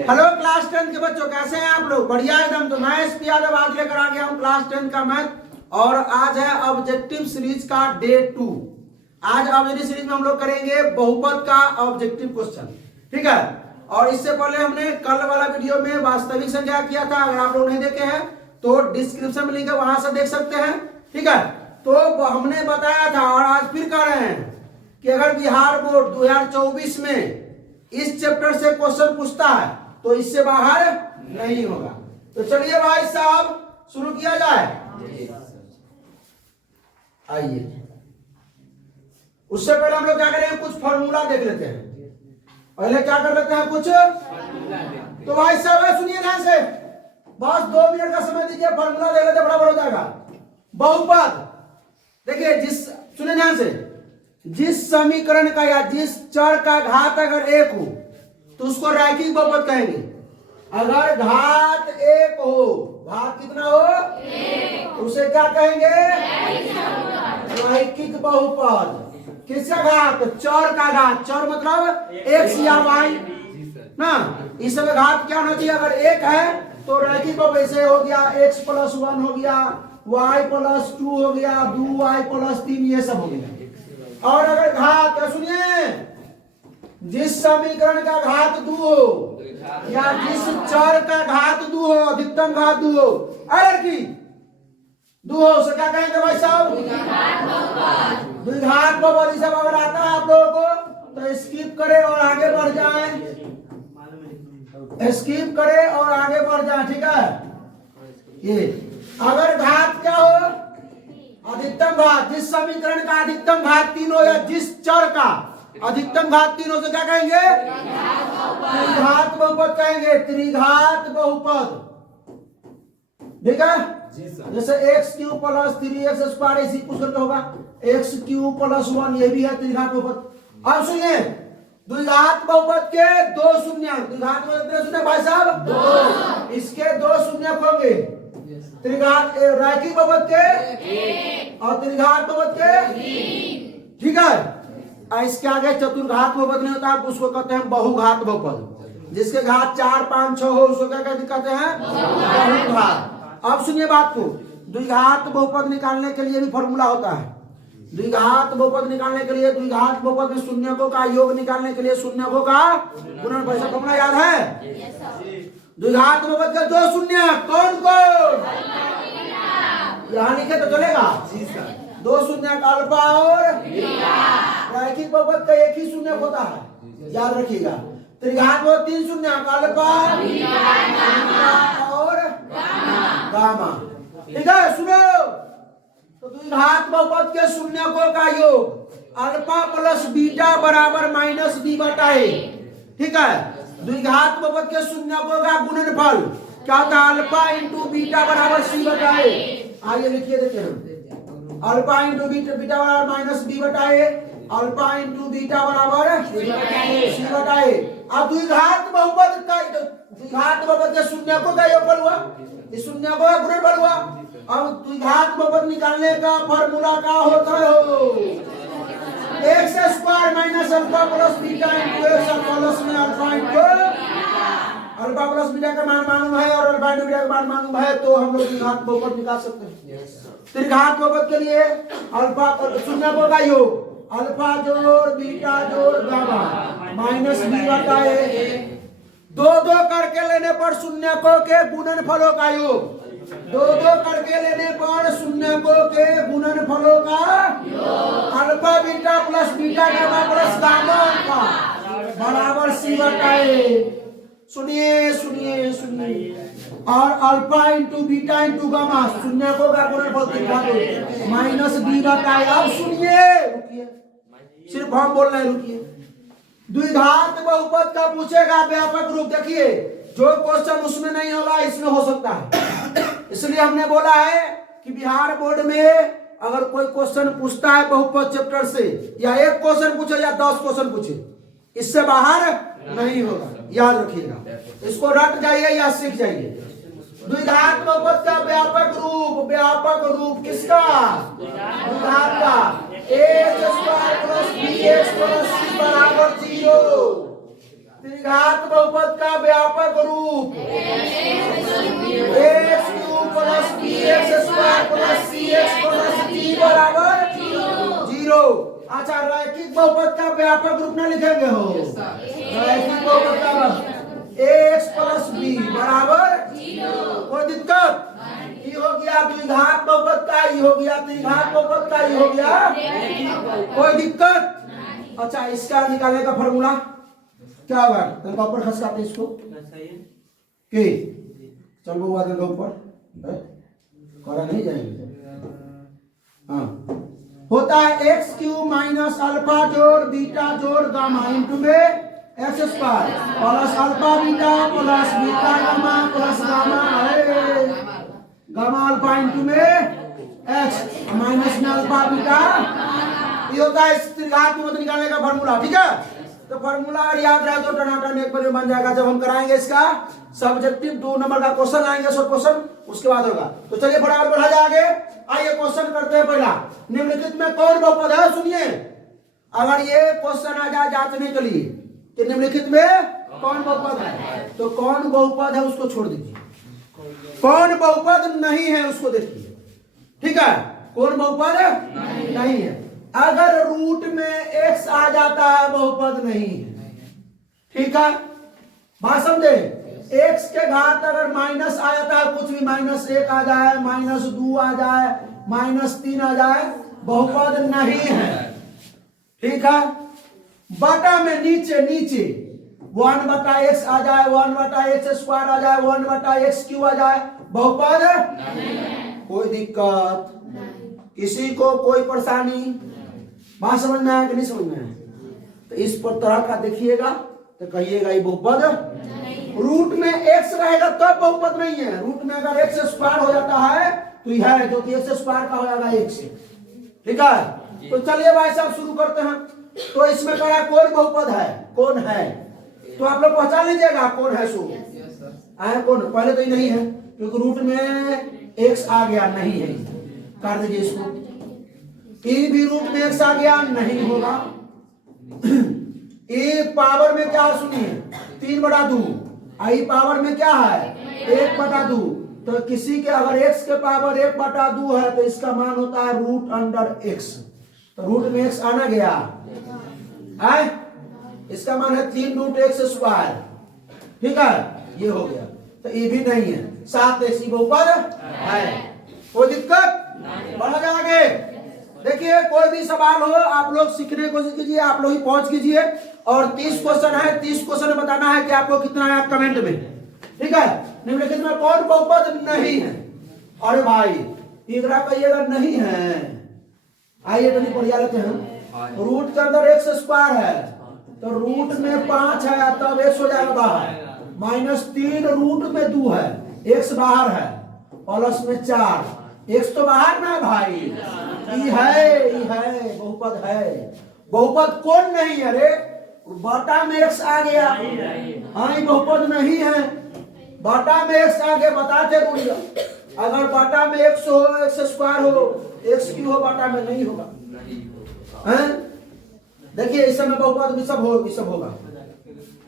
Hello class 10 के बच्चों, कैसे हैं आप लोग? बढ़िया एकदम। तो मैं एसपी यादव आज लेकर आ गया हूँ क्लास 10 का मैथ, और आज है ऑब्जेक्टिव सीरीज का डे 2। आज ऑब्जेक्टिव सीरीज में हम लोग करेंगे बहुपद का ऑब्जेक्टिव क्वेश्चन, ठीक है। और इससे पहले हमने कल वाला वीडियो में वास्तविक संख्या किया था। अगर आप लोग नहीं देखे हैं तो डिस्क्रिप्शन में लिंक है, वहां से देख सकते हैं, ठीक है। तो हमने बताया था और आज फिर कह रहे हैं कि अगर बिहार बोर्ड 2024 में इस चैप्टर से क्वेश्चन पूछता है तो इससे बाहर नहीं होगा। तो चलिए भाई साहब शुरू किया जाए। आइए, उससे पहले हम लोग क्या करेंगे, कुछ फॉर्मूला देख लेते हैं। पहले क्या कर लेते हैं, कुछ। तो भाई साहब सुनिए ध्यान से, बस 2 मिनट का समय दीजिए, फॉर्मूला देख लेते, बराबर हो जाएगा। बहुपद देखिए, सुनिए ध्यान से, जिस समीकरण का या जिस चर का घात अगर 1 हो तो उसको रैखिक बहुपद कहेंगे। अगर घात 1 हो, घात कितना हो 1, उसे क्या कहेंगे, रैखिक बहुपद। किसका घात? चर का घात। चर मतलब x या y ना। इस समय घात क्या होना चाहिए, अगर 1 है तो रैखिक बहुपद से हो गया x + 1 हो गया, y + 2 हो गया, 2y + 3, ये सब हो गया। और अगर घात, सुनिए, जिस समीकरण का घात 2 हो या जिस चर का घात 2 हो, अधिकतम घात 2 हो, अगर की 2 हो, उसे क्या कहेंगे भाई साहब? द्विघात बहुपद। सब अगर आता है आप लोगों को तो स्किप करें और आगे बढ़ जाएं, स्किप करें और आगे बढ़ जाएं, ठीक है। ये अगर घात क्या हो, अधिकतम घात, जिस समीकरण का अधिकतम घात 3 हो या जिस चर का अधिकतम घात 3 हो तो क्या कहेंगे? त्रिघात बहुपद कहेंगे, त्रिघात बहुपद, ठीक है। जैसे x³ + 3x² इसी कुछ करके होगा, x³ + 1, ये भी है त्रिघात बहुपद। अब सुनिए, द्विघात बहुपद के 2 शून्य, द्विघात बहुपद सुनिए भाई साहब, 2, इसके 2 शून्य होंगे। त्रिघात रैखिक बहुपद के और त्रिघात बहुपद के 3, ठीक है। इसके आगे चतुर्घात बहुपद नहीं होता, उसको कहते हैं बहुघात बहुपद। जिसके घात 4, 5, 6 हो उसको क्या कहते हैं? बहुघात। अब सुनिए बात को, द्विघात बहुपद निकालने के लिए भी फॉर्मूला होता है। द्विघात बहुपद निकालने के लिए, द्विघात बहुपद में शून्यकों का योग निकालने के लिए शून्यकों का गुणनफल, ऐसा फॉर्मूला याद है? द्विघात बहुपद के 2 शून्य, कौन कौन? यहाँ लिखे तो चलेगा। 2 शून्य अल्फा और रैखिक बहुपद का 1 ही शून्य होता है, याद रखिएगा। त्रिघात बहुपद 3 शून्य, अल्फा और गामा, ठीक है। सुनो, तो द्विघात बहुपद के शून्यकों का योग अल्फा + बीटा बराबर -b/a, ठीक है। द्विघात बहुपद के शून्यकों का गुणनफल क्या होता है? अल्फा × बीटा बराबर c/a। आइए लिखिए देते हैं, अल्फा × बीटा बराबर -b/a, अल्फा × बीटा बराबर c/a। अब द्विघात बहुपद का, द्विघात बहुपद के शून्यकों का योगफल हुआ, इस शून्यकों का गुणनफल हुआ। अब द्विघात बहुपद निकालने का फॉर्मूला क्या होता है? x² - alpha + beta × x plus में अल्फा + बीटा का मान मालूम है और अल्फा × बीटा का मान मालूम है, तो हम लोग द्विघात बहुपद निकाल सकते हैं। त्रिघात बहुपद के लिए अल्फा शून्यकों का योग अल्फा जोड़ बीटा जोड़ गामा -b/a। 2 करके लेने पर शून्यकों के गुणनफलों का योग, 2 करके लेने पर शून्यकों के गुणनफलों का alpha beta + beta gamma + gamma का बराबर c/a। सुनिए सुनिए सुनिए, और अल्फा × बीटा × गामा शून्यकों का गुणनफल -b/a। अब सुनिए, रुकिए, सिर्फ हम बोल रहे हैं, रुकिए। द्विघात बहुपद का पूछेगा व्यापक रूप, देखिए जो क्वेश्चन उसमें नहीं होगा इसमें हो सकता है। इसलिए हमने बोला है कि बिहार बोर्ड में अगर कोई क्वेश्चन पूछता है बहुपद चैप्टर से, या 1 क्वेश्चन पूछे या 10 क्वेश्चन पूछे, इससे बाहर नहीं होगा, याद रखिएगा। इसको रट जाइए या सीख जाइए। द्विघात बहुपद का व्यापक रूप किसका? द्विघात का। ax² + bx + c = 0। त्रिघात बहुपद का व्यापक रूप x cube plus b x square plus c x plus d बराबर 0। अच्छा, रैखिक बहुपद का व्यापक रूप ना लिखेंगे हो, रैखिक बहुपद का एक्स प्लस बी बराबर 0। कोई दिक्कत? ये हो गया द्विघात बहुपद का, ये हो गया त्रिघात बहुपद का, ये हो गया, कोई दिक्कत? अच्छा, इसका निकालने का फॉर्मूला क्या होगा? तनका ऊपर खसकाते इसको के चल बउआ तनका ऊपर करा नहीं जाएंगे। हाँ, होता है एक्स क्यूब माइनस अल्फा जोड़ बीटा जोड़ गामा इंटू में x square plus alpha beta plus beta gamma plus gamma gamma alpha into में एक्स माइनस में अल्फा बीटा। ये होता है इस त्रिघात को निकालने का फॉर्मूला। ठीक है, तो फॉर्मूला याद रहे तो टनाटन एक बार बन जाएगा। जब हम कराएंगे इसका सब्जेक्टिव 2 नंबर का क्वेश्चन आएंगे, शॉर्ट क्वेश्चन, उसके बाद होगा। तो चलिए फटाफट बढ़ा जाएंगे। आइए क्वेश्चन करते हैं। पहला, निम्नलिखित में कौन बहुपद है? सुनिए, अगर ये क्वेश्चन आ जाए जांचने के लिए कि निम्नलिखित में कौन बहुपद है, तो कौन बहुपद है उसको छोड़ दीजिए, कौन बहुपद नहीं है उसको देखिए। ठीक है, कौन बहुपद नहीं है? अगर रूट में x आ जाता है बहुपद नहीं है। ठीक है, बात समझे? x के घात अगर माइनस आ जाता है, कुछ भी -1 आ जाए, -2 आ जाए, -3 आ जाए, बहुपद नहीं है। ठीक है, बटा में नीचे 1/x आ जाए, 1/x स्क्वायर आ जाए, 1/x क्यूब आ जाए, बहुपद कोई दिक्कत? किसी को कोई परेशानी? बात समझ में आया कि नहीं समझ में आया? तो इस पर तरह का देखिएगा तो कहिएगा ये बहुपद। रूट में x रहेगा तब बहुपद नहीं है। रूट में अगर x स्क्वायर हो जाता है तो यह है, जो कि x स्क्वायर का हो जाएगा x। ठीक है, तो चलिए भाई साहब शुरू करते हैं। तो इसमें कहा कौन बहुपद है, कौन है, तो आप लोग पहचान लीजिएगा कौन है। सो आया कौन? पहले तो ये नहीं है क्योंकि रूट में x आ गया, नहीं है, कर दीजिए इसको। ए भी रूट में x आ गया, नहीं होगा। ए पावर में क्या सुनिए, 3/2। आई पावर में क्या है, 1/2। तो किसी के अगर x के पावर 1/2 है तो इसका मान होता है √x। तो रूट में x आना गया है, इसका मान है 3√x स्क्वायर। ठीक है, ये हो गया। तो ये भी नहीं है, 7x बहुपद है, कोई दिक्कत? बढ़ा जाएंगे। देखिए, कोई भी सवाल हो आप लोग सीखने की कोशिश कीजिए, आप लोग ही पहुंच कीजिए। और 30 क्वेश्चन है, 30 क्वेश्चन में बताना है कि आपको कितना आया कमेंट में। ठीक है, निम्नलिखित में कौन बहुपद नहीं है? अरे भाई इधर कहिएगा नहीं है। आइए तो नहीं पढ़िया लेते हैं। रूट के अंदर x स्क्वायर है, तो रूट में 5 है तब x हो जाएगा बाहर, -3 रूट में 2 है, x बाहर है, प्लस में 4, x तो बाहर ना भाई, ये है बहुपद है। बहुपद कौन नहीं है रे? बटा में x आ गया, हाँ ये बहुपद नहीं है। बटा में x आ गया, बताते बोलिए। अगर बटा में x हो, x स्क्वायर हो, x क्यूब हो, बटा में नहीं होगा। देखिए इस समय बहुपद भी सब होगा।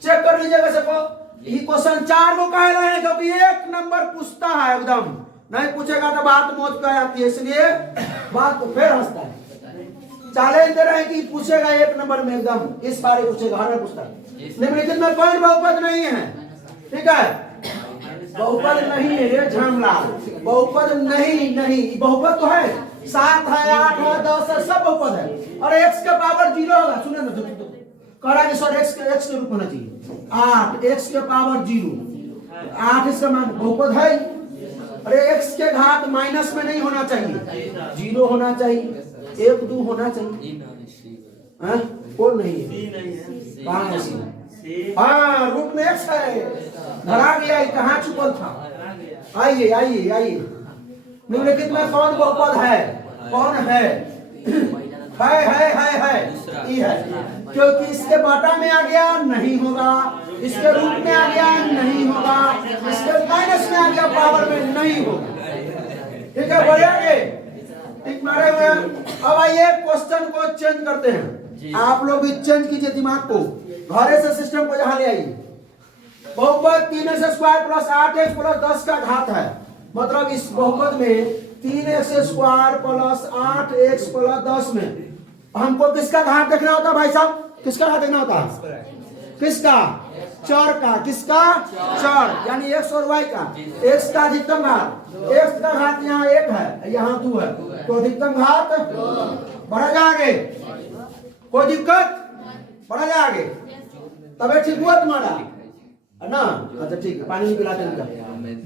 चेक कर लीजिएगा सबको। ये क्वेश्चन 4 को कह रहे हैं क्योंकि 1 नंबर पूछता है, एकदम नहीं पूछेगा तो बात मौत कर आती है, इसलिए बात को फिर हंसता है। चैलेंज दे रहे हैं कि पूछेगा 1 नंबर में, एकदम इस बारे पूछेगा, हर पूछता है। निम्नलिखित में कौन बहुपद नहीं है? ठीक है, बहुपद नहीं है रे झमलाल, बहुपद नहीं। बहुपद तो है, 7 है, 8 है, 10 है, सब बहुपद है। और x का पावर 0 होगा। सुने ना, करा कि सर x के रूप होना चाहिए 8, x के पावर 0, 8 इसका मान बहुपद है। अरे x के घात माइनस में नहीं होना चाहिए, 0 होना चाहिए, 1 2 होना चाहिए। कौन नहीं है? कहाँ है? हाँ, रूट में x है, धरा गया, कहाँ छुपल था? आइए निम्नलिखित में कौन बहुपद है? कौन है? ये है, क्योंकि इसके बटा में आ गया, नहीं होगा। इसके रूट में आ गया, नहीं होगा। इसके माइनस में आ गया, पावर में नहीं होगा। ठीक है, बढ़िया, ठीक मारे हुए। अब आइए क्वेश्चन को चेंज करते हैं। आप लोग भी चेंज कीजिए दिमाग को। घरे से सिस्टम को यहाँ ले आइए। बहुपद 3x square plus 8x plus 10 का घात है, मतलब इस बहुपद में 3x square plus 8x plus 10 में हमको किसका घात देखना होता है भाई साहब? किसका घात देखना होता है? किसका? चर का। किसका? चर, यानी x और y का। x का अधिकतम घात, x का घात यहाँ 1 है, यहाँ 2 है, तो अधिकतम घात बढ़ा जाएंगे। कोई दिक्कत? बढ़ा जाएंगे, तबे ठीक हुआ तुम्हारा है ना? अच्छा ठीक है, पानी पिलाते हैं।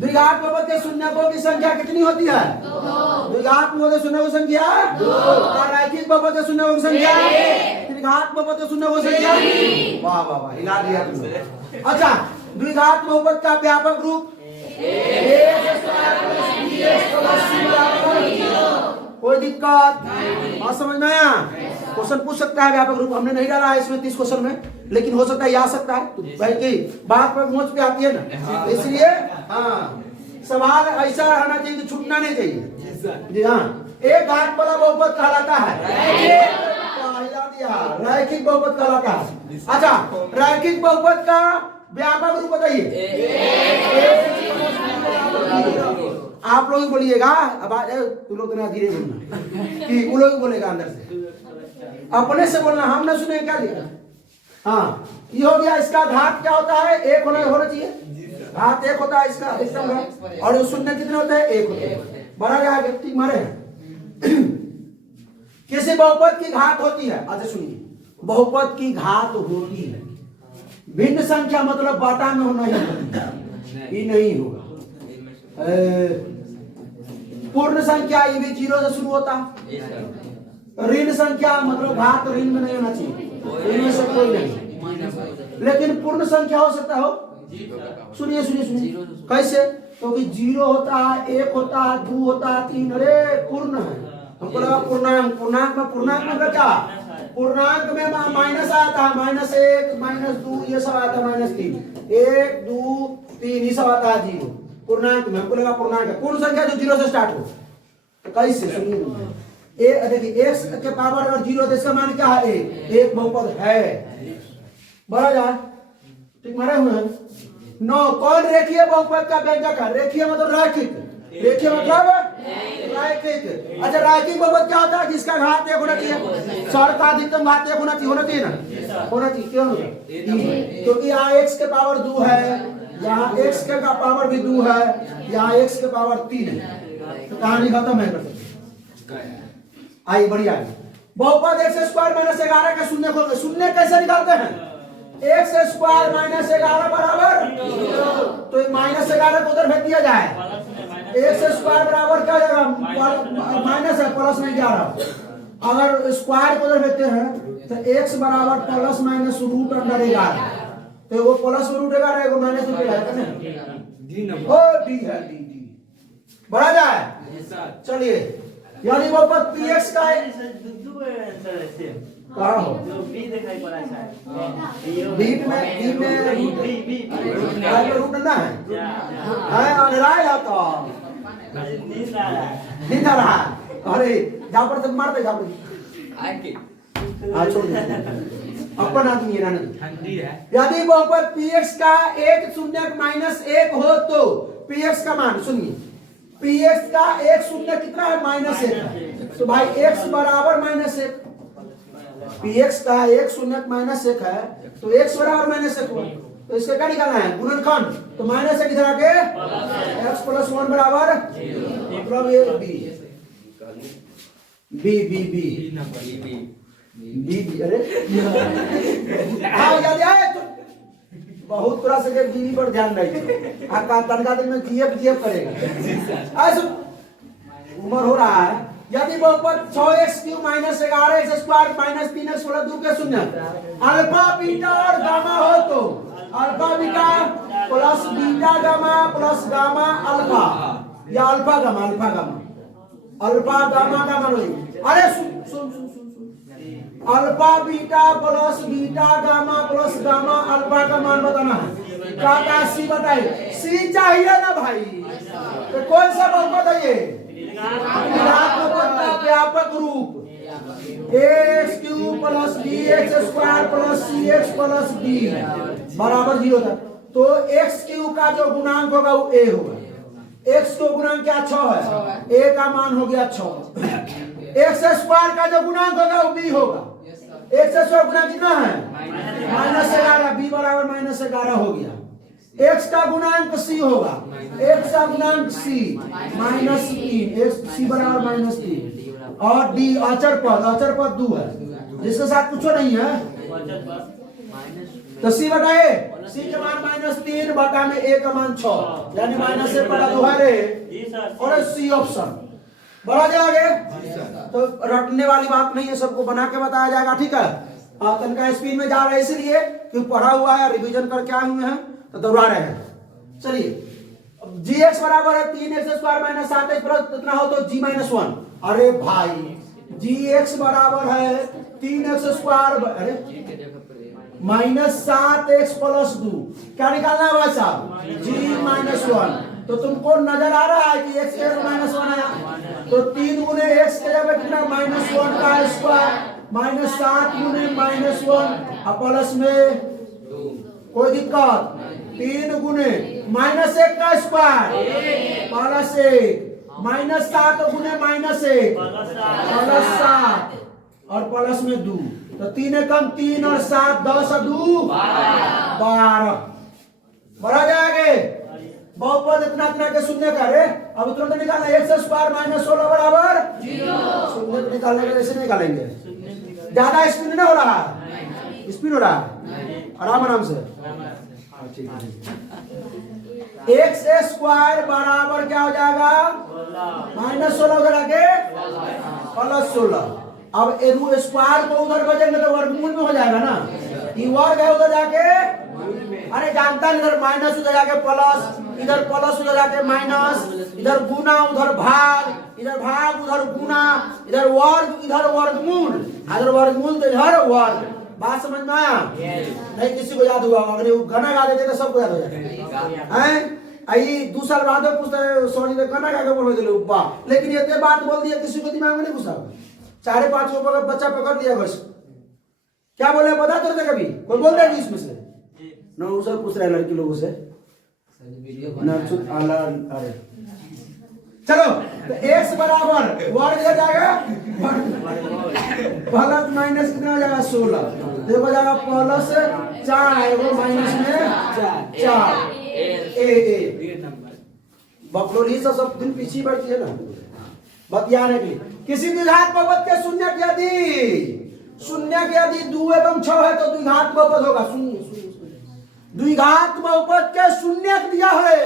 द्विघात बहुपद के शून्यकों की संख्या कितनी होती है? द्विघात बहुपद के शून्यकों की संख्या 2 और रैखिक बहुपद के शून्यकों की संख्या 1। त्रिघात बहुपद के शून्यकों की संख्या वाह वाह वाह, हिला दिया तुमने। अच्छा, द्विघात बहुपद का व्यापक रूप कोई दिक्कत? बात समझ में आया? क्वेश्चन पूछ सकता है व्यापक रूप, हमने नहीं डाला है इसमें 30 क्वेश्चन में, लेकिन हो सकता है आ सकता है, तो भाई की बात पर पहुंच पे आती है ना, इसलिए हाँ सवाल ऐसा रहना चाहिए कि छूटना नहीं चाहिए। जी हाँ, एक घात वाला बहुपद कहलाता है रैखिक बहुपद कहलाता है। अच्छा, रैखिक बहुपद का व्यापक रूप बताइए। आप लोग बोलिएगा, अब तुम लोग ना धीरे बोलना कि वो लोग बोलेगा अंदर से, अपने से बोलना, हम ना सुने क्या लिखा। हाँ, ये हो गया। इसका घात क्या होता है? 1 होना चाहिए, घात 1 होता है इसका अधिकतम घात, और शून्य कितने होते हैं? 1 होते हैं। बड़ा गया व्यक्ति मारे किसी बहुपद की घात होती है। अच्छा सुनिए, बहुपद की घात होती है, भिन्न संख्या मतलब बाटा में होना ही नहीं होगा। पूर्ण संख्या ये भी 0 से शुरू होता है। ऋण संख्या मतलब घात ऋण में नहीं होना चाहिए, इनमें से कोई नहीं, लेकिन पूर्ण संख्या हो सकता हो। सुनिए सुनिए सुनिए, कैसे? क्योंकि 0 होता है, 1 होता है, 2 होता है, 3, अरे पूर्ण है। हमको लगा पूर्णांक, पूर्णांक में क्या? पूर्णांक में माइनस आता है, -1 -2 ये सब आता है, -3 1 2 3 ये सब आता है 0 पूर्णांक में। हमको लगा पूर्णांक है, पूर्ण संख्या जो 0 से स्टार्ट हो। तो कैसे? सुनिए, देखिए x के पावर और 0 इसका मान क्या है? 1 बहुपद है। बढ़ा जाए, ठीक मारे हुए हैं। 9 कौन रेखीय बहुपद का व्यंजक है? रेखीय मतलब रैखिक, रेखीय मतलब रैखिक। अच्छा, रैखिक बहुपद क्या होता है? जिसका घात 1 होना चाहिए, चर का अधिकतम घात 1 होना चाहिए ना, होना चाहिए। क्यों? क्योंकि यहाँ x के पावर 2 है, यहाँ x के का पावर भी 2 है, यहाँ x के पावर 3 है, तो कहानी खत्म है। आइए बढ़िया, बहुपद x स्क्वायर माइनस 11 का शून्य को शून्य कैसे निकालते हैं? x स्क्वायर माइनस 11 बराबर, तो -11 को उधर भेज दिया जाए, x स्क्वायर बराबर क्या हो जाएगा? माइनस है, प्लस में 11। अगर स्क्वायर को उधर भेजते हैं तो x बराबर प्लस माइनस रूट अंडर 11, तो वो प्लस रूट 11 है, वो माइनस रूट 11 है ना, ओ डी है, डी बढ़ा जाए। चलिए, यानी बहुपद px का कहाँ हो? बीट में रूट ना है, अंधेरा जाता नींद आ रहा है। अरे जहाँ पर तक मारते जहाँ पर छोड़ अपन आदमी है ठंडी है। यदि बहुपद px का 1 शून्य -1 हो तो px का मान सुनिए, px का 1 शून्य कितना है? -1 है, तो भाई x बराबर -1। px का 1 शून्य -1 है, तो x बराबर -1 हुआ, तो इसका क्या निकालना है? गुणनखंड, तो -1 इधर आके x + 1 बराबर, मतलब ये b अरे हाँ याद आए तो बहुत तरह से बीवी पर ध्यान रखिए, आपका तनखा दिन में जीएफ करेगा। ऐसे उम्र हो रहा है। यदि बहुपद 6x³ -11x² -3x + 2 के शून्य अल्फा बीटा और गामा हो तो alpha beta plus beta gamma plus gamma alpha, या अल्फा गामा गामा नहीं। अरे सुन alpha beta plus beta gamma plus gamma alpha का मान बताना है। क्या सी बताइए? सी चाहिए ना भाई, तो कौन सा बहुपद है ये? व्यापक रूप। X cube plus b x square plus c x plus d बराबर 0 था। तो एक्स क्यूब का जो गुणांक होगा वो ए होगा। एक्स को गुणांक क्या 6 है, ए का मान हो गया 6। एक्स स्क्वायर का जो गुणांक होगा वो बी होगा। एक्स स्क्वायर गुणांक कितना है -11, बी बराबर -11 हो गया। एक्स का गुणांक सी होगा, एक्स का गुणांक सी -3, एक्स सी बराबर -3 और डी अचर पद 2 है जिसके साथ कुछ नहीं है। तो सी बटा ए, सी के मान -3 बटा में ए का मान 6 यानी -1 बटा 2 है और सी ऑप्शन बढ़ा जाएगा। तो रटने वाली बात नहीं है, सबको बना के बताया जाएगा, ठीक है। तनका स्पीड में जा रहा है इसलिए कि पढ़ा हुआ है, रिवीजन करके आए हुए हैं तो दोहरा रहे हैं। चलिए जी एक्स बराबर है 3x square minus 7x plus कितना हो तो g -1। अरे भाई जी एक्स बराबर है 3x स्क्वायर अरे -7x प्लस 2 क्या निकालना है भाई साहब g -1। तो तुमको नजर आ रहा है कि x के -1 आया तो 3 गुने x के जगह कितना -1 का स्क्वायर -7 गुने -1 और प्लस में कोई दिक्कत 3 गुने -1 का स्क्वायर प्लस 1 -7 गुने -1 प्लस 7 और प्लस में 2 तो 3 कम 3 और 7 10 और 2 12 बढ़ा जाएगा। बहुपद इतना के शून्य का रे अब तुरंत निकालना x स्क्वायर -16 बराबर 0। शून्य निकालने के ऐसे निकालेंगे, ज्यादा स्पीड नहीं हो रहा, स्पीड हो रहा है आराम से। एक्स स्क्वायर बराबर क्या हो जाएगा -16 करा के +16। अब स्क्वायर को उधर भेजेंगे तो वर्गमूल में हो जाएगा ना, ये वर्ग है उधर जाके अरे जानता है इधर माइनस उधर जाके प्लस, इधर प्लस उधर जाके माइनस, इधर गुना उधर भाग, इधर भाग उधर गुना, इधर वर्ग इधर वर्गमूल, इधर वर्गमूल तो इधर वर्ग। बात समझ में आया? नहीं किसी को याद हुआ अगर वो गाना गा देते तो सबको याद हो जाएगा हैं। आई 2 साल बाद पूछता है सॉरी तो गाना गा के बोल दिले उपा, लेकिन ये बात बोल दिया किसी को दिमाग में नहीं घुसा। 4-5 को बच्चा पकड़ लिया बस क्या बोले पता चलता कभी कोई बोल रहा है इसमें से ना सर पूछ रहा है लड़की लोगों से अरे चलो तो x बराबर वर्ग हो जाएगा प्लस माइनस कितना हो जाएगा 16 देखो हो जाएगा प्लस 4 वो माइनस में 4 ए बकलोली सब दिन पीछे बढ़ती है ना बतियाने के लिए। किसी द्विघात बहुपद के शून्य के यदि 2 एवं 6 है तो द्विघात बहुपद होगा। द्विघात बहुपद के शून्य दिया है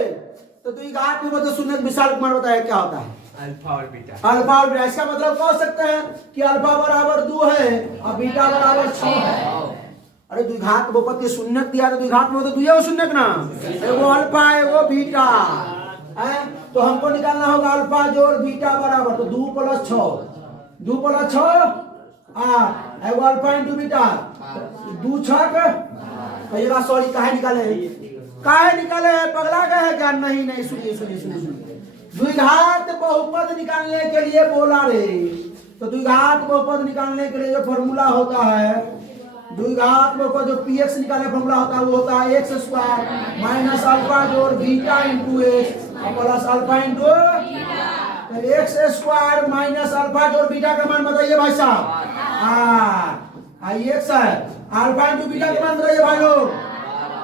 तो द्विघात बहुपद के शून्य विशाल कुमार बताया क्या होता है अल्फा और बीटा। इसका मतलब कह सकते हैं कि अल्फा बराबर 2 है और बीटा बराबर 6 है। अरे द्विघात बहुपद के शून्य दिया तो द्विघात में तो 2 है शून्य ना, एगो अल्फा एगो बीटा है तो हमको निकालना होगा अल्फा जोड़ बीटा बराबर तो 2 + 6 2 + 6 8 एगो अल्फा इंटू बीटा 2 6 कहिएगा सॉरी काहे निकाले पगला गए हैं क्या? नहीं सुनिए द्विघात बहुपद निकालने के लिए बोला रे तो द्विघात बहुपद निकालने के लिए जो फॉर्मूला होता है द्विघात बहुपद जो px निकालने फॉर्मूला होता है वो होता है x स्क्वायर माइनस अल्फा जोड़ beta into x plus alpha into x square minus alpha जोड़ बीटा का मान बताइए भाई साहब। x है अल्फा इंटू बीटा का मान बताइए भाई लोग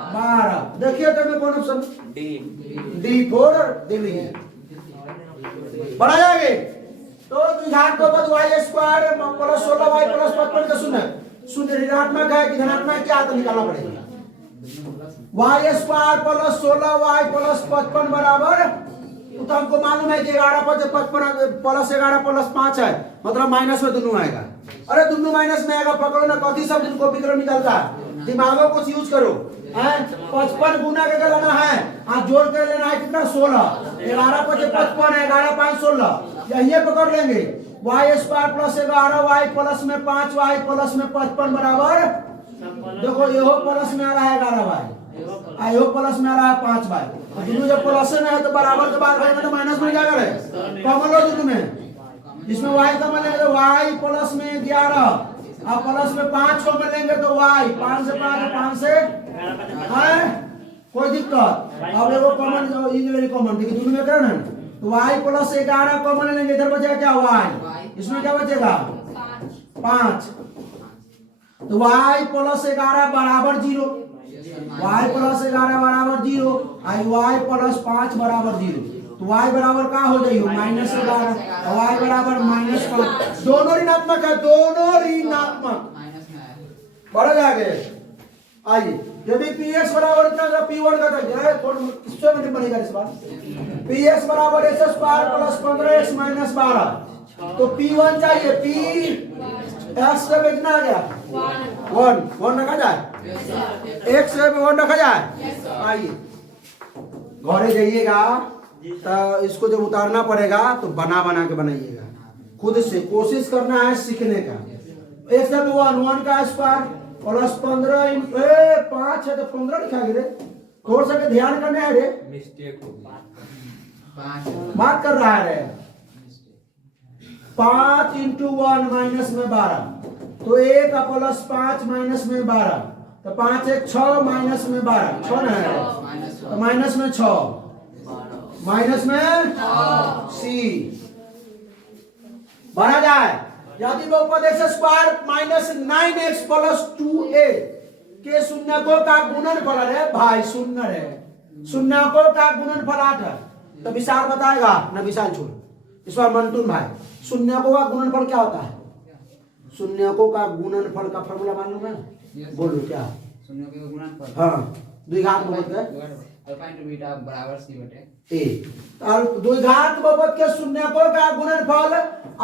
12। देखिए तो मैं कौन ऑप्शन D4 दिल्ली बढ़ा जाएंगे तो द्विघात बहुपद y square plus 16y plus 55 का शून्य ऋणात्मक है कि धनात्मक क्या तो निकालना पड़ेगा। y square plus 16y plus 55 बराबर तो हमको मालूम है कि 11 + 55 प्लस 11 प्लस 5 है मतलब माइनस में दोनों आएगा। अरे दोनों माइनस में आएगा पकड़ो ना कथी सब दिन कॉपी करो निकलता है दिमागों को यूज करो हैं। 55 गुना के लेना है आप जोड़ कर लेना है कितना 16 11 + 55 11 5 16 यही पकड़ लेंगे। y square plus 11y plus में 5y प्लस में 55 बराबर देखो ये प्लस में आ रहा है 11y आयो प्लस में आ रहा है 5y दोनों जब प्लस में है तो बराबर के बाद भाई में तो माइनस में जाएगा रे कॉमन लो दोनों में इसमें y कॉमन लेंगे तो y प्लस में 11, अब प्लस में 5 कॉमन लेंगे तो y 5 से 5 से है कोई दिक्कत। अब एगो कॉमन इधर कॉमन देखिए दोनों में करना है तो y प्लस 11 कॉमन लेंगे, इधर बचेगा क्या y, इसमें क्या बचेगा 5, तो y प्लस 11 बराबर 0, y प्लस 11 बराबर 0, y प्लस 5 बराबर 0, तो y बराबर क्या हो जाइए -11, y बराबर -5, दोनों ऋणात्मक है, दोनों ऋणात्मक बढ़ जाएंगे। आइए यदि px बराबर क्या होगा p1 का क्या किससे मतलब बनेगा इस बार px बराबर x square plus 15x minus 12, तो p1 चाहिए, p x से कितना आ गया 1 रखा जाए, x से 1 रखा जाए। आइए घरे जाइएगा तो इसको जब उतारना पड़ेगा तो बना के बनाइएगा, खुद से कोशिश करना है सीखने का। x से 1 का स्क्वायर प्लस 15 5 है तो 15 लिखा रे, थोड़ा सा के ध्यान करना है रे, मिस्टेक हो गई बात कर रहा है रे। 5 × 1 माइनस में 12, तो 1 का प्लस 5 माइनस में 12, तो 5 1 6 माइनस में 12 6 ना है तो माइनस में 6 माइनस में सी बढ़ा जाए। यदि बहुपद x square minus 9x plus 2a के शून्यकों का गुणनफल है भाई, शून्य है, शून्यकों का गुणनफल 8 है, तो विशाल बताएगा ना, विशाल छोड़ इस बार मंटून भाई, शून्यकों का गुणनफल क्या होता है, शून्यकों का गुणनफल का फॉर्मूला मालूम है, बोलो क्या शून्यकों का गुणनफल, हाँ द्विघात बहुपद का अल्फा इंटू बीटा बराबर c बटे a, और द्विघात बहुपद के शून्यकों का गुणनफल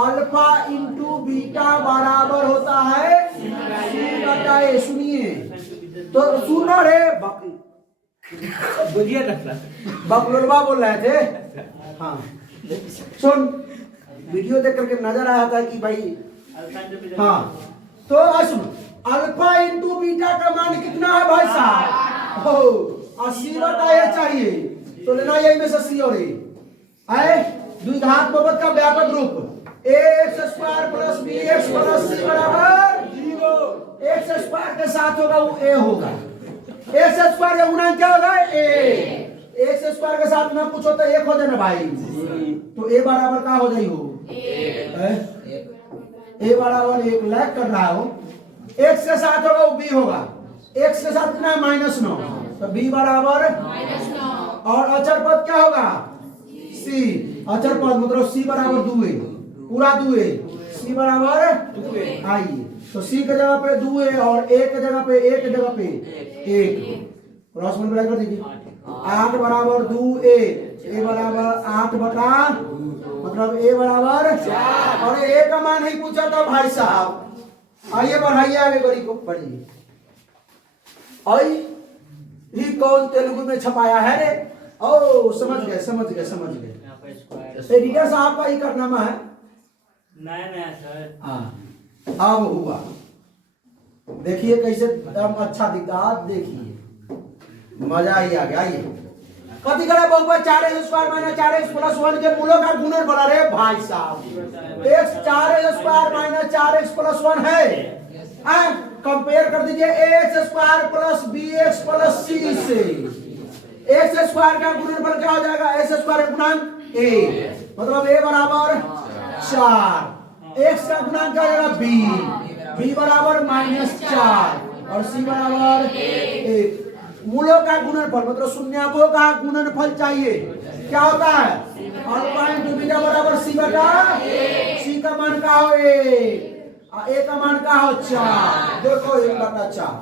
अल्फा इंटू बीटा बराबर होता है c बटा a। सुनिए तो सुनो रे बकलोलवा बोल रहे थे, हाँ सुन वीडियो देख करके नजर आया था कि भाई, हाँ तो सुन अल्फा इंटू बीटा का मान कितना है भाई साहब, हो 80 बटा a चाहिए, तो लेना यही में से c और a द्विघात बहुपद का व्यापक रूप ax square plus bx plus c बराबर 0, x स्क्वायर के साथ होगा वो a होगा, x स्क्वायर का गुणन क्या होगा a, x स्क्वायर के साथ में कुछ होता है 1 हो जाए ना भाई, तो a बराबर क्या हो जाए हो a बराबर 1 लैग कर रहा हो, x के साथ होगा वो b होगा, x के साथ कितना -9, तो b बराबर -9, और अचर पद क्या होगा c, अचर पद मतलब c बराबर 2a, पूरा 2a, c बराबर 2a। आइए तो c की जगह पे 2a और a की जगह पे 1 क्रॉस मल्टीप्लाई कर दीजिए, 8 बराबर 2a, a बराबर 8 बटा मतलब a बराबर 4, और a का मान ही पूछा था भाई साहब। आइए बढ़ाइए आगे गड़ी को पढ़िए, आई ही कौन तेलुगु में छपाया है रे, ओ समझ गए एडिटर साहब का ही करनामा है, नया सर, हाँ अब हुआ, देखिए कैसे अच्छा दिखा, देखिए मजा ही आ गया। आइए कथी करे बहुपद 4x square minus 4x plus 1 के मूलों का गुणनफल रे भाई साहब, x 4x square minus 4x plus 1 है, कंपेयर कर दीजिए ax square plus bx plus c से, x स्क्वायर का गुणनफल क्या हो जाएगा, x स्क्वायर गुणन a, मतलब a बराबर 4, x का गुणन क्या हो जाएगा b बराबर -4 और c बराबर 1। मूलों का गुणनफल मतलब शून्यकों का गुणनफल चाहिए, क्या होता है अल्फा इंटू बीटा बराबर c बटा, c का मान क्या हो a का मान क्या हो 4, देखो 1 बटा 4,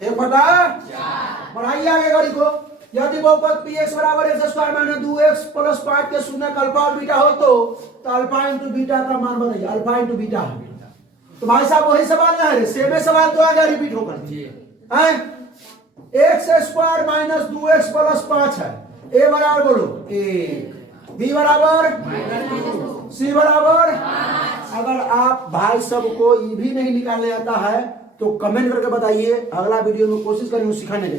1 बटा 4। बढ़ाइए आगे गड़ी को, यदि बहुपद px बराबर x square minus 2x plus 5 के शून्य का अल्फा और बीटा हो तो अल्फा इंटू बीटा का मान बताइए, अल्फा इंटू बीटा, तो भाई साहब वही सवाल ना है, सेम है सवाल, तो आगे रिपीट होगा है, x square minus 2x plus 5 है, a बराबर बोलो 1, b बराबर c बराबर। अगर आप भाई सबको ये भी नहीं निकालने आता है तो कमेंट करके बताइए, अगला वीडियो में कोशिश करेंगे सिखाने के,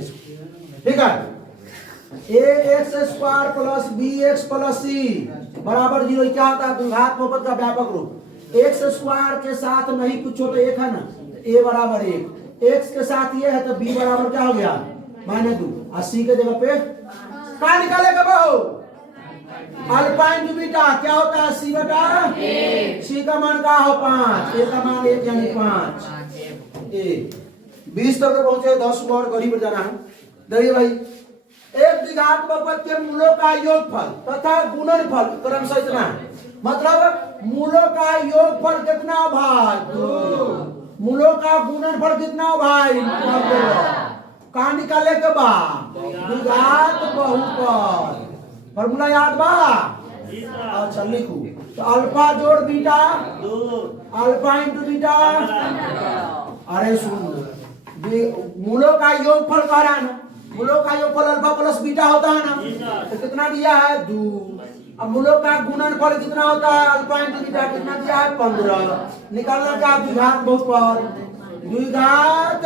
ठीक है। ax square plus bx plus c बराबर 0 क्या होता है? द्विघात बहुपद का व्यापक रूप। एक्स स्क्वायर के साथ नहीं कुछ हो तो एक है ना, ए बराबर 1, एक्स के साथ ये है तो बी बराबर क्या हो गया? -2। और सी के जगह पे क्या निकालेगा बहु? अल्फा इंटू बीटा क्या होता है? सी बटा सी का मान क्या हो? 5, ए का मान 1 यानी 5। ए 20 तक पहुंचे, 10 को और गरीब जाना है। देखिए भाई, एक द्विघात बहुपद के मूलों का योगफल तथा गुणनफल क्रमशः इतना है। मतलब मूलों का योगफल कितना भाई? 2। मूलों का गुणनफल कितना भाई? 9। कहाँ निकाले के बाद? द्विघात बहुपद। फॉर्मूला याद बा? अच्छा लिखू तो अल्फा जोड़ बीटा, अल्फा इंटू बीटा। अरे सुन, मूलों का योगफल कह रहा है ना, मूलों का योगफल अल्फा प्लस बीटा होता है ना, तो कितना दिया है? 2। अब मूलों का गुणनफल कितना होता है? अल्फा इंटू बीटा कितना दिया है? 15। निकालना क्या? द्विघात बहुपद। द्विघात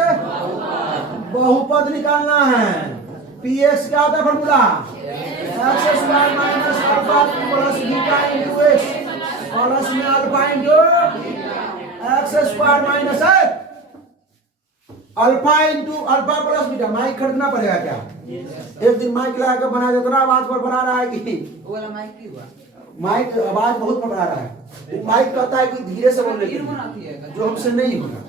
बहुपद निकालना है। पीएक्स क्या होता है formula? X square minus alpha plus beta into x plus में alpha into x square minus alpha into alpha plus beta. Mic खरीदना पड़ेगा क्या? एक दिन माइक लगा कर बना देता, आवाज पर बना रहा है कि वो वाला माइक की हुआ? माइक आवाज बहुत पर बना रहा है। माइक कहता है कि धीरे से बोलने के लिए, जो हमसे नहीं होगा।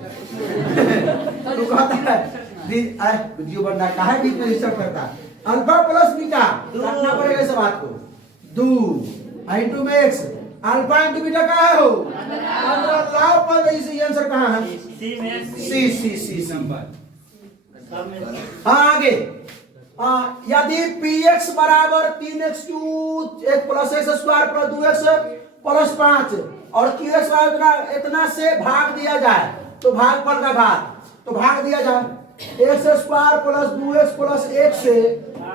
तो कहता है वीडियो बनना कहा है, बीच में डिस्टर्ब करता है। अल्फा प्लस बीटा रखना पड़ेगा इस बात को। 2 इंटू में एक्स, अल्फा इंटू बीटा कहाँ है? हो 15। लाओ पर इसी आंसर कहाँ है? C number. हाँ आगे, यदि px बराबर 3x³ एक plus x square plus 2x plus 5 और qx बराबर इतना से भाग दिया जाए तो भागफल का भाग, तो भाग दिया जाए x square plus 2x plus 1 से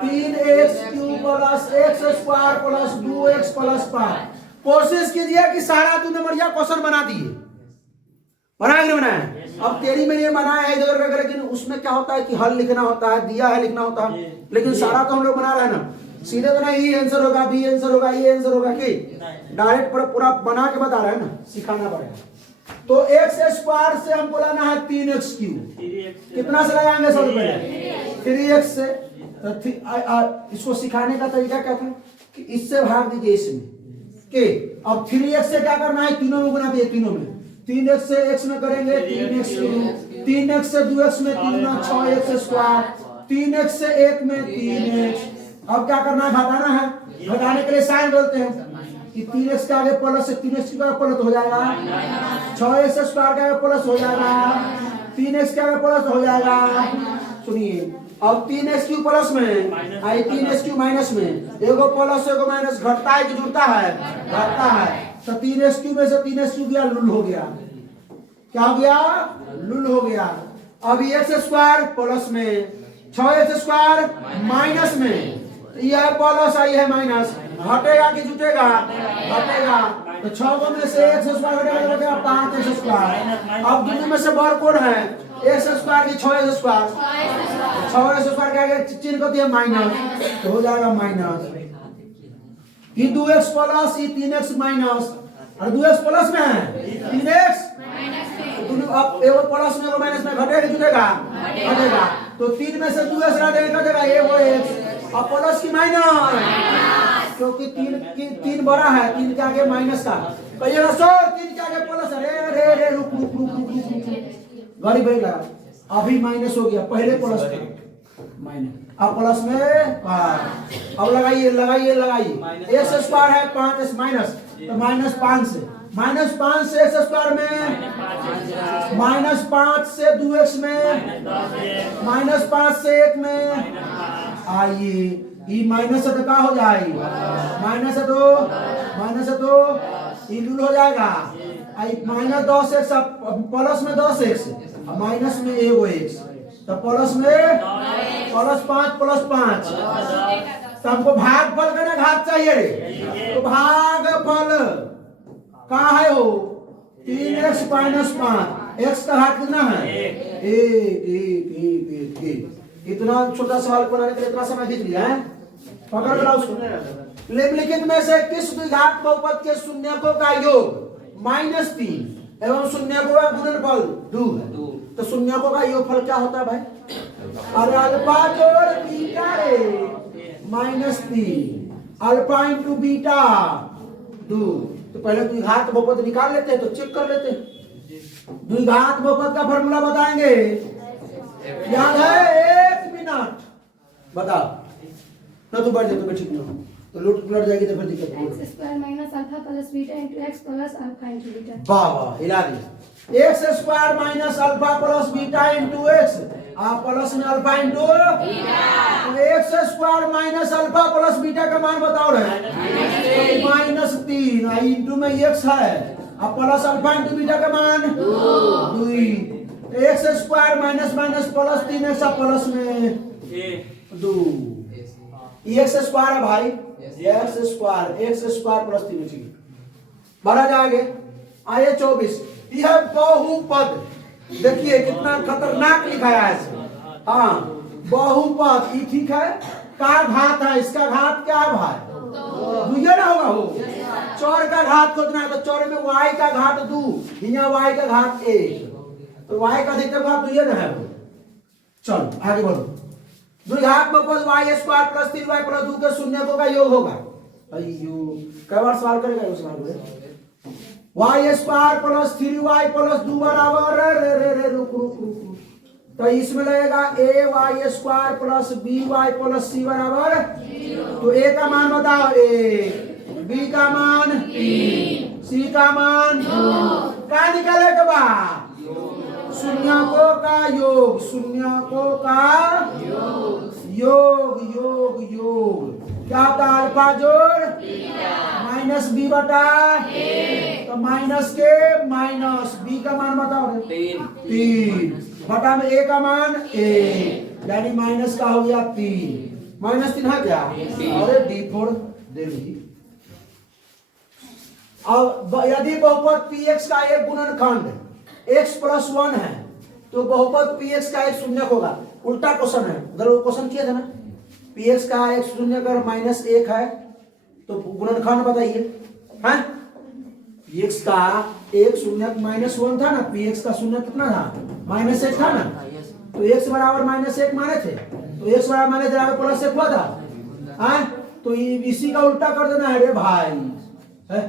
3x³ plus x square plus 2x plus 5। कोशिश कीजिए कि सारा 2 नंबरिया क्वेश्चन बना दिए। बनाया कि बनाया? अब तेरी में ये बनाया है इधर वगैरह, लेकिन उसमें क्या होता है कि हल लिखना होता है, दिया है लिखना होता है, लेकिन सारा तो हम लोग बना रहे हैं ना। सीधे तो नहीं ये आंसर होगा, बी आंसर होगा, ये आंसर होगा कि डायरेक्ट पूरा बना के बता रहे हैं ना, सिखाना पड़ेगा। तो एक्स स्क्वायर से हमको लाना है 3x³। कितना से लगाएंगे? सबसे पहले 3x से। तो इसको सिखाने का तरीका क्या था कि इससे भाग दीजिए इसमें के। अब 3x से क्या करना है? तीनों में गुना दिए, तीनों में 3x से x में करेंगे 3x³, 3x से 2x में 3 6x स्क्वायर, 3x से 1 में 3x। अब क्या करना है? घटाना है। घटाने के लिए साइन बोलते हैं कि 3x के आगे प्लस से 3x के आगे प्लस हो जाएगा, 6x स्क्वायर के आगे प्लस हो जाएगा, 3x के आगे प्लस हो जाएगा। सुनिए, अब 3x³ प्लस में आई 3x³ माइनस में, एगो प्लस एगो माइनस घटता है कि जुड़ता है? घटता है। तो 3x³ में से 3x³ गया, लुल हो गया। क्या हो गया? लुल हो गया। अब एक्स स्क्वायर प्लस में 6x स्क्वायर माइनस में, यह है प्लस आई है माइनस, घटेगा कि जुटेगा? घटेगा। तो 6 में से एक्स स्क्वायर घटेगा 5x स्क्वायर। अब दोनों में से बड़ कौन है? एक्स स्क्वायर की 6x स्क्वायर, 6x स्क्वायर क्या है? चिन्ह को दिया माइनस, तो हो जाएगा माइनस। ये 2x प्लस ये 3x माइनस, और 2x प्लस में है 3x माइनस। अब एगो प्लस में एगो माइनस में घटेगा जुटेगा? घटेगा। तो 3 में से 2x घटेगा, ये वो x और प्लस की माइनस, क्योंकि 3 बड़ा है, 3 के आगे माइनस का कहिएगा सर, 3 के आगे प्लस। अरे रुक रुक रुक रुक, गाड़ी ब्रेक लगा। अभी माइनस हो गया, पहले प्लस माइनस, अब प्लस में। अब लगाइए लगाइए लगाइए, एक्स स्क्वायर है 5x माइनस, तो -5 से, -5 से एक्स स्क्वायर में, -5 से 2x में, -5 से 1 में। आइए ये माइनस से तो क्या हो जाएगी? माइनस है तो ये लूल हो जाएगा। -10x प्लस में 10x, माइनस में एगो x, तो प्लस में +5 + 5। तो हमको भागफल का ना घात चाहिए रे, तो भागफल कहाँ है? हो 3x - 5, x का घात कितना है? 1 1 1 1 1। इतना छोटा सवाल बनाने के लिए इतना समय खींच लिया है। पकड़ लो उसको। निम्नलिखित में से किस द्विघात बहुपद के शून्यकों का योग -3 एवं शून्यकों का गुणनफल 2 है? तो शून्यकों का योगफल क्या होता है भाई? अरे अल्फा जोड़ बीटा रे -3 अल्फा इंटू बीटा 2। तो पहले द्विघात बहुपद निकाल लेते हैं, तो चेक कर लेते हैं। द्विघात बहुपद का फॉर्मूला बताएंगे, याद है? 1 मिनट बताओ ना। तू बैठ जा, तो ठीक ना तो लुट जाएगी तो फिर दिक्कत होगी। x² minus alpha plus beta into x plus alpha into beta. वाह वाह, हिला दिया। x² minus alpha plus beta into x, आप प्लस में alpha into beta. x² minus alpha plus beta का मान बताओ रे, -3 इनटू में x है, अब प्लस अल्फा इनटू बीटा का मान 2। x² minus minus plus 3x plus में 2। x² है भाई, x² प्लस 3 ठीक है। बढ़ा जाएंगे। आइए 24, यह बहुपद देखिए कितना खतरनाक लिखाया है इसमें। हाँ बहुपद ये ठीक है, का घात है, इसका घात क्या है भाई? 2 ना होगा वो। चौर का घात खोजना है, तो चौर में y का घात 2, यहाँ y का घात 1, तो y का अधिकतम घात 2 ना है वो। चलो आगे बढ़ो। द्विघात बहुपद y² प्लस 3y प्लस 2 के शून्यकों का योग होगा। अयो कई बार सवाल करेगा उस सवाल में। y² प्लस 3y प्लस 2 बराबर रे रुक। तो इसमें लगेगा ay² plus by plus c बराबर 0। तो a का मान बताओ, a, b का मान 3, c का मान 2। क्या निकलेगा बा? शून्यकों का योग, शून्यकों का योग क्या होता है? अल्फा जोड़ माइनस बी बटा तो माइनस के माइनस बी का मान बताओ 3 बटा में ए का मान 1, यानी माइनस का हो गया 3। -3 है क्या? और d4 दे लीजिए। अब यदि बहुपद px का एक गुणनखंड x प्लस 1 है, तो बहुपद px का एक शून्यक होगा। उल्टा क्वेश्चन है, उधर वो क्वेश्चन किया था ना, px का एक शून्यक अगर -1 है तो गुणनखंड बताइए। हैं px का एक शून्यक -1 था ना, px का शून्यक कितना था? -1 था ना, तो x बराबर -1 माने थे, तो x बराबर माने थे प्लस 1 हुआ था। हैं तो इसी का उल्टा कर देना है रे भाई, है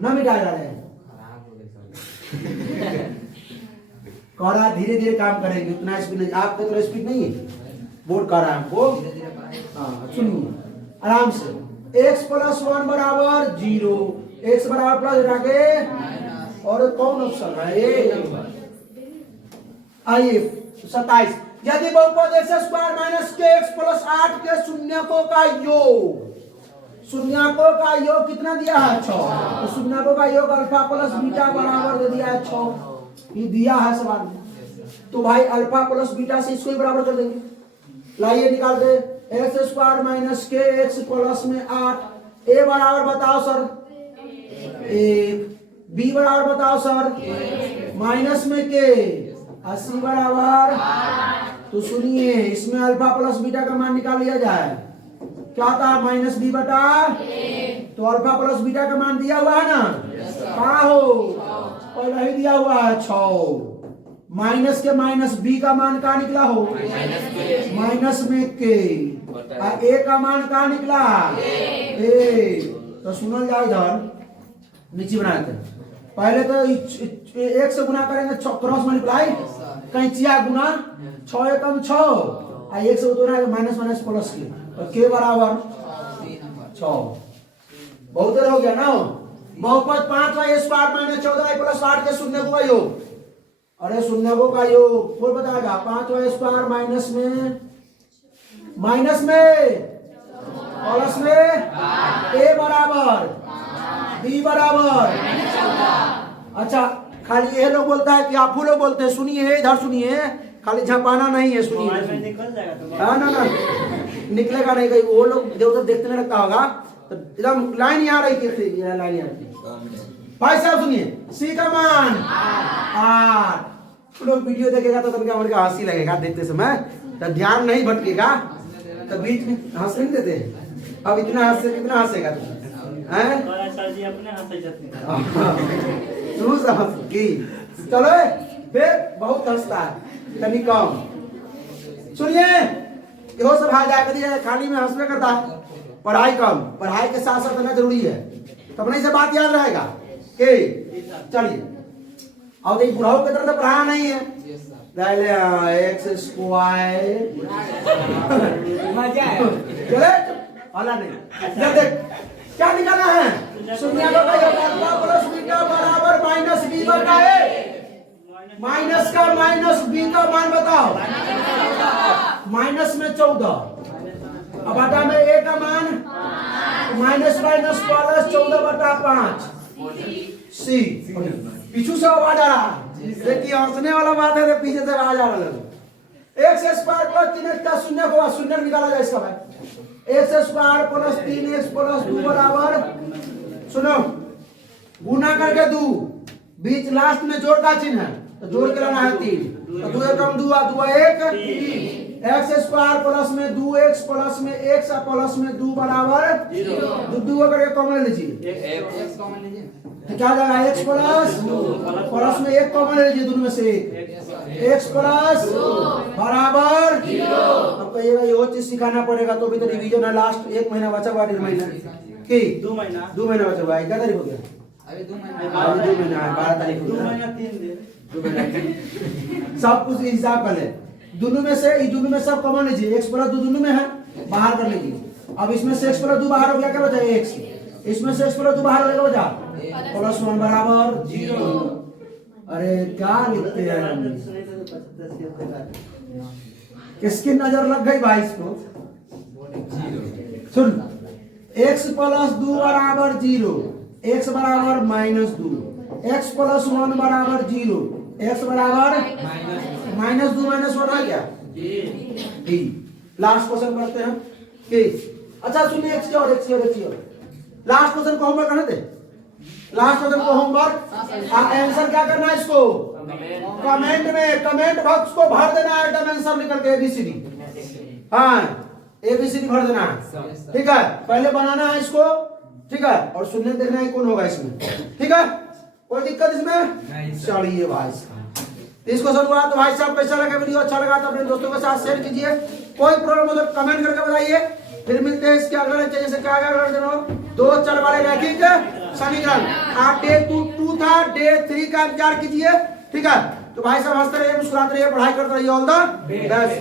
ना, मिटा जा रहे हैं। करा धीरे धीरे काम करेंगे, उतना स्पीड नहीं, आपका तो स्पीड नहीं है, बोर्ड कर रहा है हमको। हाँ सुनिए आराम से। x प्लस 1 बराबर 0, x बराबर प्लस रखे, और कौन ऑप्शन है ये? आइए 27, यदि बहुपद x² माइनस के x प्लस 8 के शून्यकों का योग, शून्यकों का योग कितना दिया है? 6। तो शून्यकों का योग अल्फा प्लस बीटा बराबर दे दिया है 6, ये दिया है सवाल में। तो भाई अल्फा प्लस बीटा से इसको ही बराबर कर देंगे। लाइए निकाल दे, x² माइनस के x प्लस में 8, a बराबर बताओ सर 1, b बराबर बताओ सर माइनस में के 80 बराबर। तो सुनिए इसमें अल्फा प्लस बीटा का मान निकाल लिया जाए, क्या था? -b बटा, तो अल्फा प्लस बीटा का मान दिया हुआ है ना, क्या हो पहले ही दिया हुआ है 6। माइनस के माइनस b का मान कहाँ निकला हो? माइनस में के, a का मान कहाँ निकला? a। तो सुनो जाओ इधर नीचे बनाते हैं। पहले तो 1 से गुना करेंगे, क्रॉस मल्टीप्लाई कैंचिया गुना 6 एकम 6, 1 से उतरा माइनस माइनस प्लस के, और के बराबर 6। बहुत देर हो गया ना। बहुपद 5y² माइनस 14y प्लस 8 के शून्यकों का योग, अरे शून्यकों का योग कौन बताएगा? 5y² माइनस में प्लस में a बराबर b बराबर। अच्छा खाली ये लोग बोलता है कि आप लोग बोलते हैं, सुनिए इधर सुनिए, खाली झपाना नहीं है, सुनिए। हाँ ना निकलेगा नहीं, कहीं वो लोग उधर देखते नहीं लगता होगा, तो एकदम लाइन यहाँ रही थी, लाइन यहाँ रही। भाई साहब सुनिए, सी का मान 8। लोग वीडियो देखेगा तो तब हंसी लगेगा देखते समय, तो ध्यान नहीं भटकेगा, तो बीच में हंस नहीं देते। अब इतना हंसे कितना हंसेगा तू हैं? सर जी अपने हाथ से जतनी तू समझ की चलो फिर बहुत हंसता है कभी कम सुनिए यो सब आ जाए कभी खाली में हंसवे करता है पढ़ाई कम पढ़ाई के साथ साथ रहना जरूरी है तब नहीं से बात याद रहेगा के चलिए और देखिए बुढ़ाओ की तरफ से पढ़ाना नहीं है पहले एक्स स्क्वायर मजा है चले वाला नहीं जब देख क्या निकालना है शून्य का अल्फा प्लस बीटा बराबर माइनस बी बटा ए माइनस का माइनस बी का मान बताओ माइनस में 14 अब बटा में ए का मान माइनस माइनस प्लस 14 बटा 5 सी पीछू से आवाज आ रहा है देखिए हंसने वाला बात है तो पीछे से आवाज आ रहा है एक्स स्क्वायर प्लस 3x का शून्य होगा शून्य निकाला जाए इसका भाई x square plus 3x plus 2 बराबर सुनो गुना करके 2 बीच लास्ट में जोड़ का चिन्ह है तो जोड़ के लाना है 3 तो 2 एकम 2 2 1 एक्स स्क्वायर प्लस में 2x प्लस में x प्लस में 2 बराबर 2 करके कॉमन लीजिए एक्स कॉमन लीजिए तो क्या जाएगा x प्लस में 1 कॉमन लीजिए दोनों में से x प्लस बराबर अब कहिएगा ये और चीज सिखाना पड़ेगा तो भी तो रिवीजन है लास्ट 1 महीना बचा हुआ 1.5 महीना की 2 महीना 2 महीना बचा हुआ है क्या तारीख हो गया अभी 2 अभी 2 महीना है 12 तारीख हो 2 गया महीना 3 दिन सब कुछ हिसाब कर ले दोनों में से दोनों में सब कॉमन लीजिए x प्लस 2 दोनों में है बाहर कर लीजिए अब इसमें से x प्लस 2 बाहर हो गया क्या बचा x इसमें से x प्लस 2 बाहर हो गया बचा प्लस 1 बराबर 0 अरे क्या लिखते हैं किसकी नजर लग गई भाई इसको सुन x प्लस 2 बराबर 0 x बराबर माइनस 2 x प्लस 1 बराबर 0 x बराबर माइनस 2 माइनस 1 है क्या जी लास्ट क्वेश्चन करते हैं कि अच्छा सुनिए एक और लास्ट क्वेश्चन को होमवर्क करने दे लास्ट क्वेश्चन को होमवर्क आंसर क्या करना है इसको कमेंट बॉक्स को भर देना है आंसर निकल के एबीसीडी हाँ एबीसीडी भर देना है ठीक है पहले बनाना है इसको ठीक है और सुनने देखना है कौन होगा इसमें ठीक है कोई दिक्कत इसमें चलिए भाई इसको हुआ तो भाई साहब कैसा लगा वीडियो अच्छा लगा तो अपने दोस्तों के साथ शेयर कीजिए कोई प्रॉब्लम हो तो कमेंट करके बताइए फिर मिलते हैं इसके अगले चाहिए से क्या अगले दिन 2 चर वाले रैखिक समीकरण आज डे 2 था डे 3 का इंतजार कीजिए ठीक है तो भाई साहब हंसते रहिए मुस्कुराते रहिए पढ़ाई करते रहिए ऑल द बेस्ट